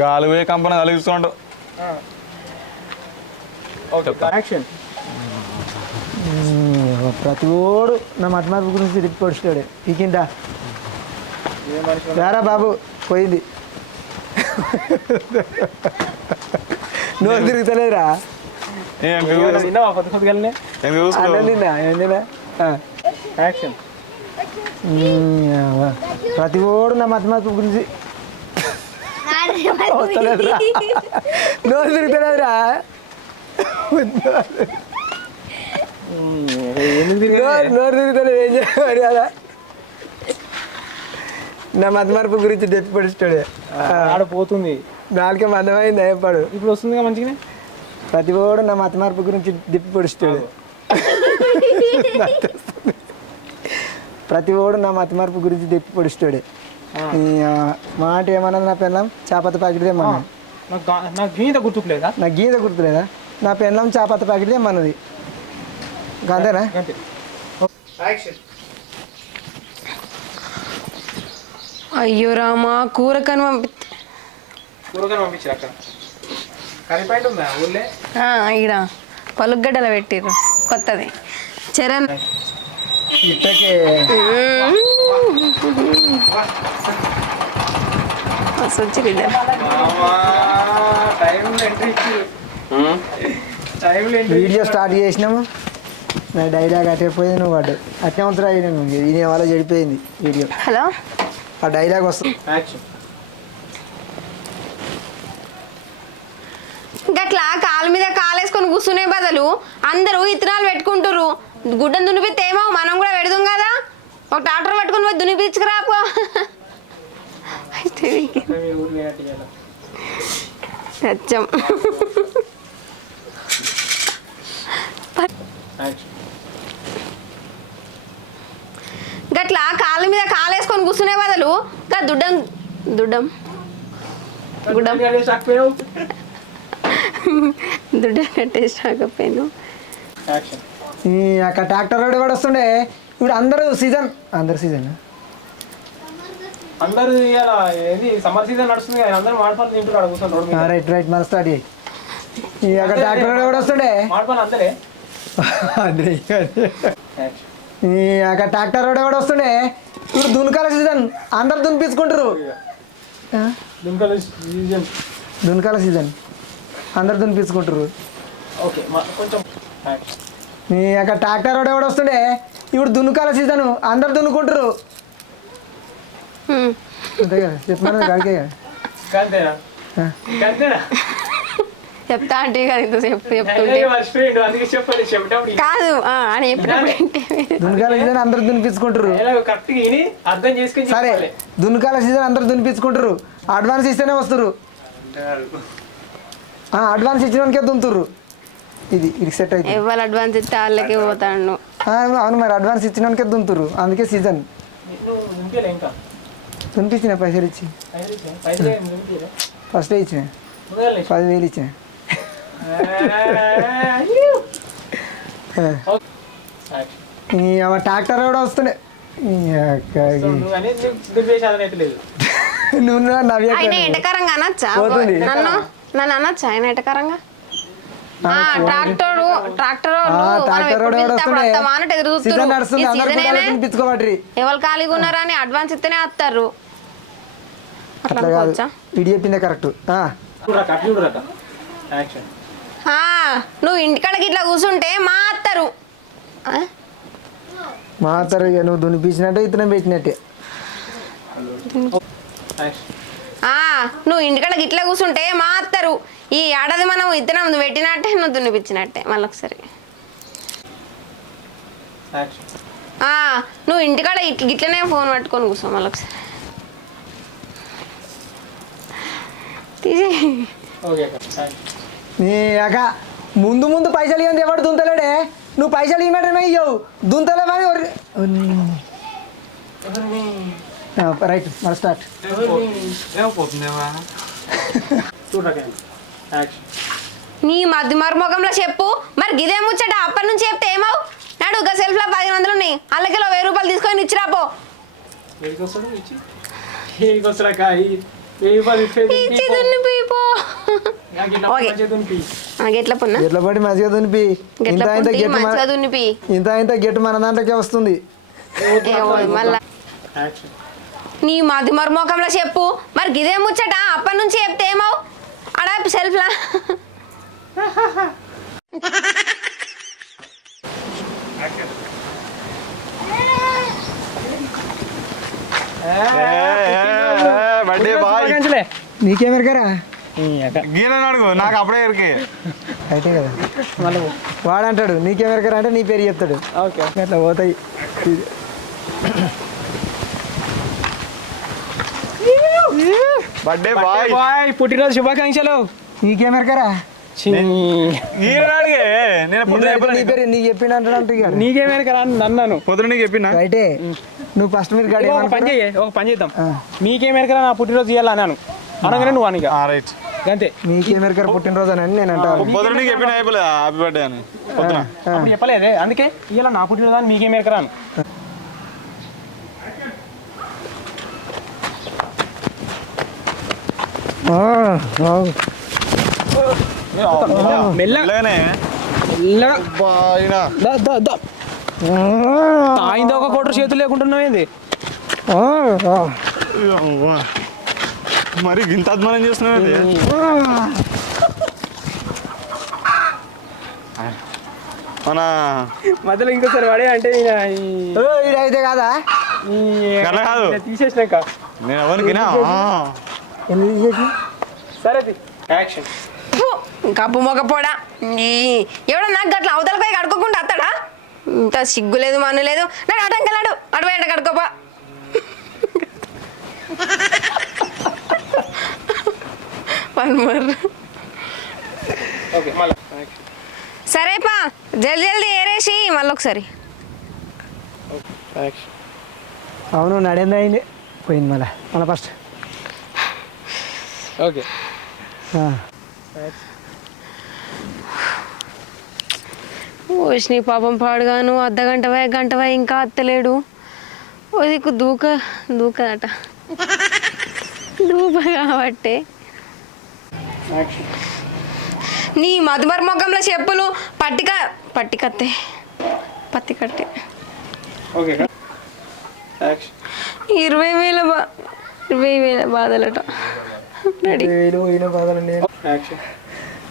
గాలి పోయే కంపెనీ కలిగిస్తుండు. ప్రతి ఓడు నా మతమార్పు గురించి తిప్పి పొడిచాడు. పీకిందా రారా బాబు పోయింది. నువ్వు తిరుగుతలేదురా ప్రతి ఓడు నా మతమార్పు గురించి వస్తలేదురా. నువ్వు తిరుగుతలేదురా. నోరు తిరుగుతలేదు. ఏం చేయాలి అలా నా మతమార్పు గురించి తెప్పి పడిస్తాడు. ఆడ పోతుంది నాలుగే మతమైంది చెప్పాడు. ఇప్పుడు వస్తుంది మంచిగా. ప్రతి ఓడు నా మతమార్పు గురించి తిప్పి పొడిస్తాడు. ప్రతి ఓడు నా మతమార్పు గురించి తిప్పి పొడిస్తాడు. మాట ఏమన్నది నా పెళ్ళం చాపత్త ప్యాకెట్ తెమ్మన్నా. నాకు గీత గుర్తుకులేదా? నాకు గీత గుర్తులేదా? నా పెళ్ళం చాపత్త ప్యాకెట్ తెమ్మన్నది. అంతేనా? అయ్యో రామా కూరకని పంపించారు అక్కడ. కర్రీ పాయింట్ ఉందా ఊళ్ళే? ఈడ పలుగడ్డలు పెట్టిర్రు కొత్తది. చరణ్ వీడియో స్టార్ట్ చేసినాము. నా డైలాగ్ అట్టపోయింది. నువ్వు వాడు అట్నే ఉంటురా. ఈయన వాళ్ళ చెడిపోయింది వీడియో. హలో ఆ డైలాగ్ వస్తుంది. గట్లా కాలు మీద కాలేసుకొని కూర్చునే బదులు అందరూ ఇత్తనాలు పెట్టుకుంటారు. గుడ్డను దునిపిస్తే ఏమో మనం కూడా పెడదాం కదా. ఒక ట్రాక్టర్ పట్టుకొని పోయి దునిపించుకురాపో. సత్యం. గట్లా కాళ్ళ మీద కాలేసుకొని కూర్చునే బదులు దుడ్డం దుడ్డం గుడ్డం దుడ్డం కట్టేసి రాకపోయాను. అక్కడ ట్రాక్టర్ రోడ్ కూడా వస్తుండే. ఇప్పుడు అందరూ సీజన్ అందరు సమ్మర్ సీజన్ నడుస్తుంది. అందరూ మాడిపళ్ళు తింటున్నారు. రైట్ రైట్ మన స్టార్ట్ చేయి. అక్కడ ట్రాక్టర్ రోడ్ కూడా వస్తుండే. మాడిపళ్ళు అందరే అక్కడ ట్రాక్టర్ రోడ్ కూడా వస్తుండే. ఇప్పుడు దున్కాల సీజన్ అందరు దునిపించుకుంటారు. దున్కాల సీజన్ అందరు దునిపించుకుంటారు. అక్కడ ట్రాక్టర్ రోడ్ కూడా వస్తుండే. ఇప్పుడు దున్కాల సీజన్ అందరు దున్నుకుంటారు. అంతే కదా చెప్పిన కాడికే చెప్తా అంటే కాదు అని దున్కాల సీజన్ అందరు దునిపించుకుంటారు. సరే దున్కాల సీజన్ అందరు దునిపించుకుంటారు. అడ్వాన్స్ ఇస్తేనే వస్తారు. అడ్వాన్స్ ఇచ్చినాకే దున్నుతుర్రు. ఇది సెట్ అయితే ఎవరు అడ్వాన్స్ ఇస్తే వాళ్ళకే పోతాను. అవును మరి అడ్వాన్స్ ఇచ్చినాకే దున్నుతుర్రు. అందుకే సీజన్ దునిపించిన పైసలు ఇచ్చి ఫస్టే ఇచ్చిన 10,000 ఇచ్చిన. ట్రాక్టర్ కూడా వస్తుండే. ఆయన ఎటకరంగా అనొచ్చా? నన్ను అనొచ్చా ఆయన ఎటకరంగా? ట్రాక్టర్ ఎవరు ఖాళీగా ఉన్నారా అని అడ్వాన్స్ ఇస్తేనే వస్తారు. అట్లా కాదు. ఇది చెప్పిందే కరెక్ట్. నువ్వు ఇంటికాడకి ఇట్లా కూర్చుంటే మాత్తరు. నువ్వు దునిపించినట్టే ఇతనే పెట్టినట్టే. నువ్వు ఇంటికాడకి ఇట్లా కూర్చుంటే మాత్తరు. ఈ ఏడాది మనం ఇతనం నువ్వు పెట్టినట్టే నువ్వు దునిపించినట్టే. మళ్ళొకసారి నువ్వు ఇంటికాడ ఇట్లనే ఫోన్ పట్టుకొని కూర్చో. మళ్ళొకసారి ముందు పైసలు ఇవ్వండి. ఎవడు దుంతలేడే. నువ్వు పైసలు ఇవ్వడమే ఇవ్వవు. దుంతలేమని రైట్ మన స్టార్ట్. నీ మధ్య మరుముఖంలో చెప్పు. మరి గిదే ముచ్చట అప్పటి నుంచి చెప్తే ఏమవు? నాడు ఒక సెల్ఫ్ లో 1500 ఉన్నాయి. అల్లకిలో 1000 రూపాయలు తీసుకొని ఇచ్చిరాపో. ఇచ్చి దున్నిపి పో ఓకే ఎట్లా పొన్నా ఎట్లా పడి మంచిగా దునిపి గెట్ల ఇంత ఇంత పుట్టి గెట్టు మంచిగా దున్నిపి ఇంత ఇంత గెట్టు మన దాంట్లోకే వస్తుంది. మళ్ళా నీ మది మర్మోకంలో చెప్పు మరి గిదే ముచ్చట అప్పటి నుంచి చెప్తే ఏమవు అడా సెల్ఫ్లా బర్త్డే బాయ్ నీకేమెరకరా గీన అడుగు నాకు అప్పుడే ఎరికే అయితే కదా వాడంటాడు నీకేమెరకరా అంటే నీ పేరు చెప్తాడు. ఓకే అట్లా పోతాయి. బర్త్డే బాయ్ బాయ్ పుట్టినరోజు శుభాకాంక్షలు. నీకేమెరకరా గీన అడిగే నేను పొద్దున నీ చెప్పిన పేరు నీకు చెప్పిండు అంటాడు. నీకేమైనా కదా అన్నాను. పొద్దున నీకు చెప్పినా రైటే నువ్వు ఫస్ట్ మీరు గడి ఒక పని చెయ్యి, ఒక పని చేద్దాం. మీకేమైనా కదా నా పుట్టినరోజు ఇవ్వాలి అన్నాను అనగానే నువ్వు అని రైట్ అంతే. నీకేమెరకరా పుట్టినరోజు అని నేను అంటాను. పొద్దున నీకు చెప్పిన అయిపోలే హ్యాపీ బర్త్డే అని పొద్దున అప్పుడు చెప్పలేదే, అందుకే ఇవాళ నా పుట్టినరోజు అని మీకేమైనా కదా అని. మెల్లగానే బాయినా తాయింది ఒక కోటర్ చేతులు లేకుంటున్నావు ఏంది? మరి గింత అద్మానం చేస్తున్నావు మన మధ్యలో ఇంకోసారి వాడే అంటే అయితే కాదా గల కాదు తీసేసినాక నేను ఎవరికినా ఎందుకు తీసేసి సరే యాక్షన్. కప్పు మొగపోడా ఎవడో నాకు గట్ల అవతల పోయి కడుక్కోకుండా అత్తాడా? ఇంత సిగ్గు లేదు మన్ను లేదు. నాకు అటంకలాడు అడవేట కడుకోపా. ఓకే మళ్ళీ సరేపా జల్దీ జల్దీ ఏరేసి మళ్ళీ ఒకసారి. అవును నడేందా అయింది పోయింది మళ్ళా మళ్ళీ ఫస్ట్. ఓకే ఓష్ని పాపం పాడుగాను గంటవై ఇంకా అత్తలేడు. ఓ దిక్కు దూకదట దూప కాబట్టి నీ మధుమర్ మొగ్గంలో చెప్పులు పట్టి కట్టే ఓకే 20,000 బాధలట. రెడీ పోయిన బాధలు నేను యాక్షన్.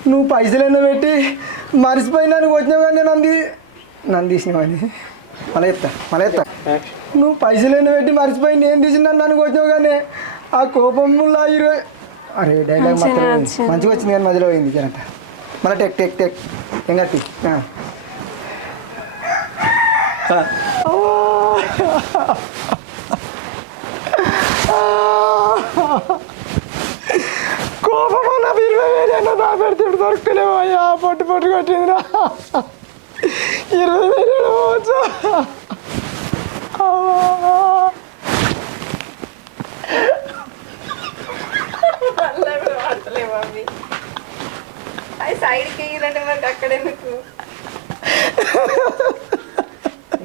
నువ్వు పైసలు ఎన్నో పెట్టి మర్చిపోయినా నువ్వు వచ్చినావు కానీ నన్ను తీసినావు అది మళ్ళీ చెప్తా నువ్వు పైసలు ఎన్నో పెట్టి మర్చిపోయి నేను తీసిన నన్ను వచ్చినావు కానీ ఆ కోపంలో 20 అరే డైలాగ్ మాత్రం మంచిగా వచ్చింది కానీ మధ్యలో పోయింది జనంట. మళ్ళీ టెక్ ఏం కట్టి కోపం అన్న 20,000 దాపెడితే దొరుకుతలేవు అయ్యా. పొట్టు కొట్టిందిరా 20,000 పోవచ్చు.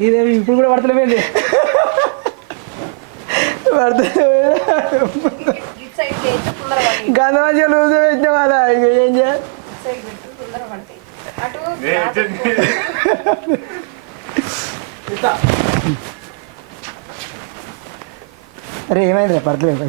ఇదేమి ఇప్పుడు కూడా పడతలేవేంది? గంధ మంచిగా లూజ్ పెట్టినావు కదా ఇంక ఏం చేయాలి. అరే ఏమైంది పడతలేదు